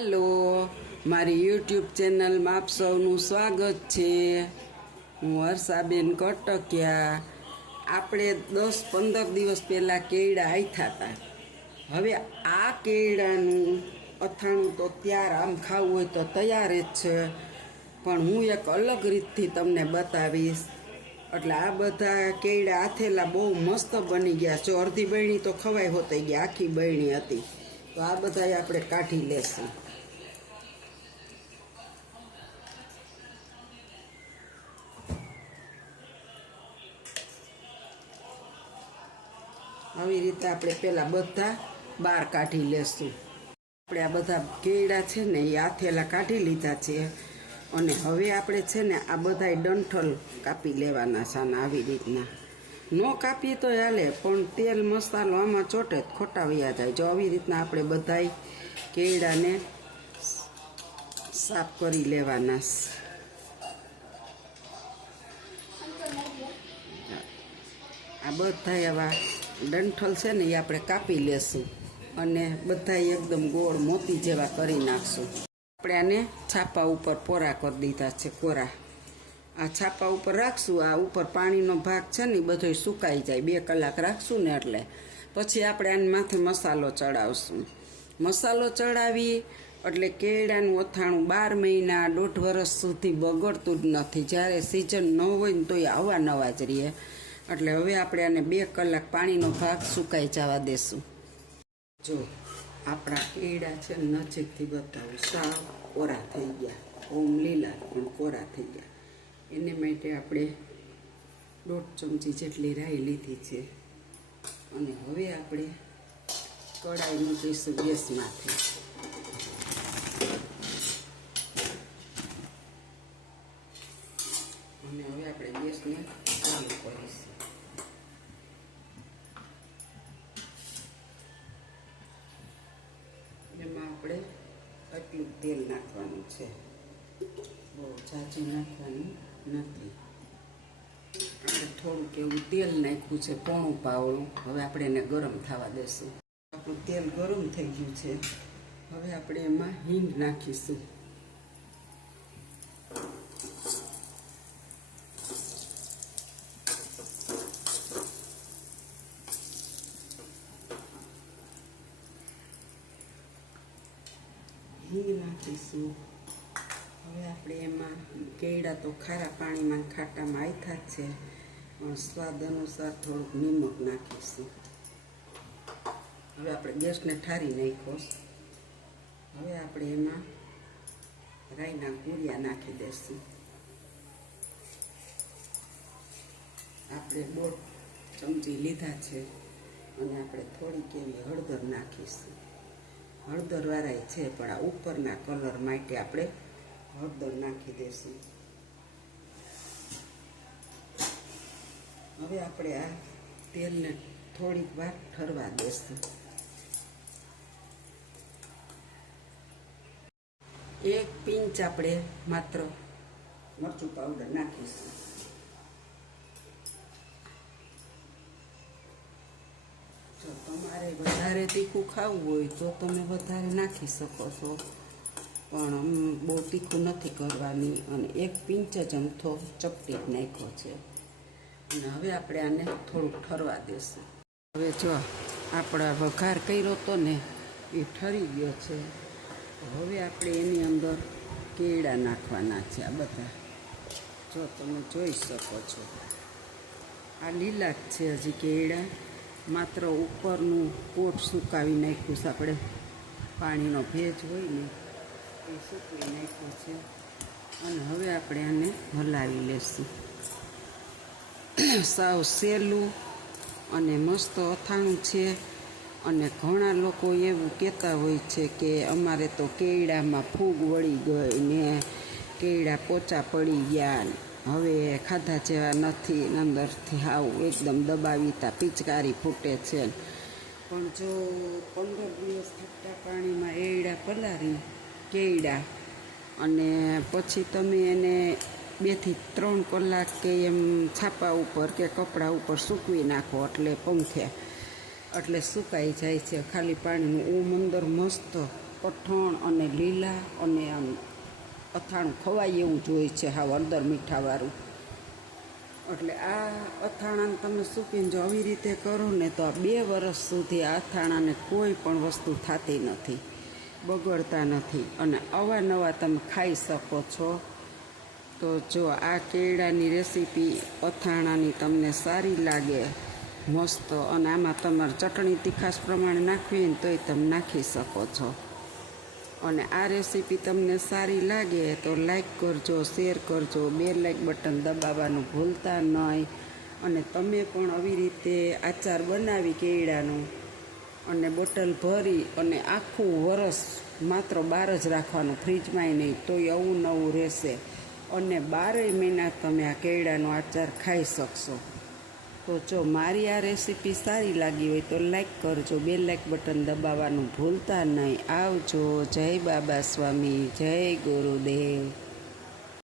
Hello, મારી YouTube ચેનલમાં આપ સૌનું સ્વાગત છે। હું વર્ષાબેન કટકિયા। આપણે 10-15 દિવસ પહેલાં કેળા આથ્યા હતા। હવે આ કેળાનું અથાણું તો ત્યાર આમ ખાવું હોય તો તૈયાર જ છે, પણ હું એક અલગ રીતથી તમને બતાવીશ। એટલે આ બધા કેળા આથેલા બહુ મસ્ત બની ગયા છે। અડધી બહેણી તો ખવાઈ હોતી ગઈ, આખી બહેણી હતી। તો આ બધા આપણે કાઢી લેશું। આવી રીતે આપણે પહેલાં બધા બહાર કાઢી લેશું। આપણે આ બધા કેળા છે ને એ આથેલા કાઢી લીધા છે, અને હવે આપણે છે ને આ બધા ડંઠલ કાપી લેવાના છે ને આવી રીતના। ન કાપીએ તો હાલે, પણ તેલ મસાલો આમાં ચોટે ખોટા વયા જાય। જો આવી રીતના આપણે બધાય કેળાને સાફ કરી લેવાના। આ બધા આવા ડંઠલ છે ને એ આપણે કાપી લેશું, અને બધા એકદમ ગોળ મોતી જેવા કરી નાખશું। આપણે આને છાપા ઉપર પોરા કરી દીધા છે, કોરા। આ છાપા ઉપર રાખશું। આ ઉપર પાણીનો ભાગ છે ને બધો સુકાઈ જાય, 2 કલાક રાખશું ને એટલે પછી આપણે આની માથે મસાલો ચડાવશું। મસાલો ચડાવી એટલે કેળાનું અથાણું 12 મહિના 1.5 વર્ષ સુધી બગડતું જ નથી। જ્યારે સિઝન ન હોય ને તો એ આવા નવા જ રહે। એટલે હવે આપણે આને 2 કલાક પાણીનો ભાગ સુકાઈ જવા દેશું। જો આપણા કેળા છે નજીકથી બતાવું, સાવ કોરા થઈ ગયા, ઓમ લીલા પણ કોરા થઈ ગયા। એને માટે આપણે 1.5 ચમચી જેટલી રાઈ લીધી છે, અને હવે આપણે કઢાઈ મૂકીશું ગેસમાંથી। અને હવે આપણે ગેસને ચાલુ કરીશું। એમાં આપણે આટલું તેલ નાખવાનું છે, બહુ ઝાઝું નાખવાનું નથી। આપણે થોડુંક એવું તેલ નાખ્યું છે, પોણું પાવળું। હવે આપણે એને ગરમ થવા દેશું। આપણું તેલ ગરમ થઈ ગયું છે, હવે આપણે એમાં હિંગ નાખીશું। હિંગ નાખીશું। હવે આપણે એમાં કેળા તો ખારા પાણીમાં ખાટામાં આથ્યા જ છે, પણ સ્વાદ અનુસાર થોડુંક નિમક નાખીશું। હવે આપણે ગેસને ઠારી નાખ્યો। હવે આપણે એમાં રાઈના કુરિયા નાખી દઈશું। આપણે 1.5 ચમચી લીધા છે, અને આપણે થોડીક એવી હળદર નાખીશું। હળદરવાળા છે, પણ આ ઉપરના કલર માટે આપણે હળદર નાખી દઈશું। હવે આપણે આ તેલને થોડીક વાર ઠરવા દઈશું। 1 પિંચ આપણે માત્ર મરચું પાવડર નાખીશું। જો તમારે વધારે તીખું ખાવું હોય તો તમે વધારે નાખી શકો છો, પણ બહુ તીખું નથી કરવાની। અને 1 પિંચ જ અમથો ચપટી જ નાખ્યો છે, અને હવે આપણે આને થોડુંક ઠરવા દેશું। હવે જો આપણા વઘાર કર્યો હતો ને એ ઠરી ગયો છે। હવે આપણે એની અંદર કેળા નાખવાના છે, આ બધા જો તમે જોઈ શકો છો। આ લીલા જ છે હજી કેળા, માત્ર ઉપરનું પોટ સુકાવી નાખ્યું છે। આપણે પાણીનો ભેજ હોય ને એ સૂકવી નાખ્યું છે, અને હવે આપણે આને હલાવી લેશું। સાવ સહેલું અને મસ્ત અથાણું છે। અને ઘણા લોકો એવું કહેતા હોય છે કે અમારે તો કેળામાં ફૂગ વળી ગઈ ને કેળા પોચા પડી ગયા, હવે ખાધા જેવા નથી, અંદરથી હાવ એકદમ દબાવીતા પિચકારી ફૂટે છે। પણ જો 15 દિવસ ખાટા પાણીમાં એરડા પલાળી કેળા, અને પછી તમે એને 2 થી 3 કલાક કે એમ છાપા ઉપર કે કપડા ઉપર સૂકવી નાખો, એટલે પંખે એટલે સુકાઈ જાય છે। ખાલી પાણીનું અંદર મસ્ત કઠણ અને લીલા અને આમ અથાણું ખવાય એવું જોઈએ છે, હાવ અંદર મીઠાવાળું. એટલે આ અથાણાને તમે સૂકવીને જો આવી રીતે કરો ને તો આ 2 વર્ષ સુધી આ અથાણાને કોઈ પણ વસ્તુ થતી નથી, બગડતા નથી અને અવાનવા તમે ખાઈ શકો છો. તો જો આ કેળાની રેસીપી અથાણાની તમને સારી લાગે મસ્ત, અને આમાં તમારે ચટણી તીખાશ પ્રમાણે નાખવી હોય તોય તમે નાખી શકો છો. અને આ રેસીપી તમને સારી લાગે તો લાઈક કરજો, શેર કરજો, 2 લાઈક બટન દબાવવાનું ભૂલતા નહીં. અને તમે પણ આવી રીતે આચાર બનાવી કેળાનું અને બોટલ ભરી અને આખું વરસ માત્ર બહાર જ રાખવાનું, ફ્રીજમાંય નહીં, તોય આવું નવું રહેશે અને 12 મહિના તમે આ કેળાનો આચાર ખાઈ શકશો. તો જો મારી આ રેસીપી સારી લાગી હોય તો લાઈક કરજો, 2 લાઈક બટન દબાવવાનું ભૂલતા નહીં. આવજો. જય બાબા સ્વામી, જય ગુરુદેવ.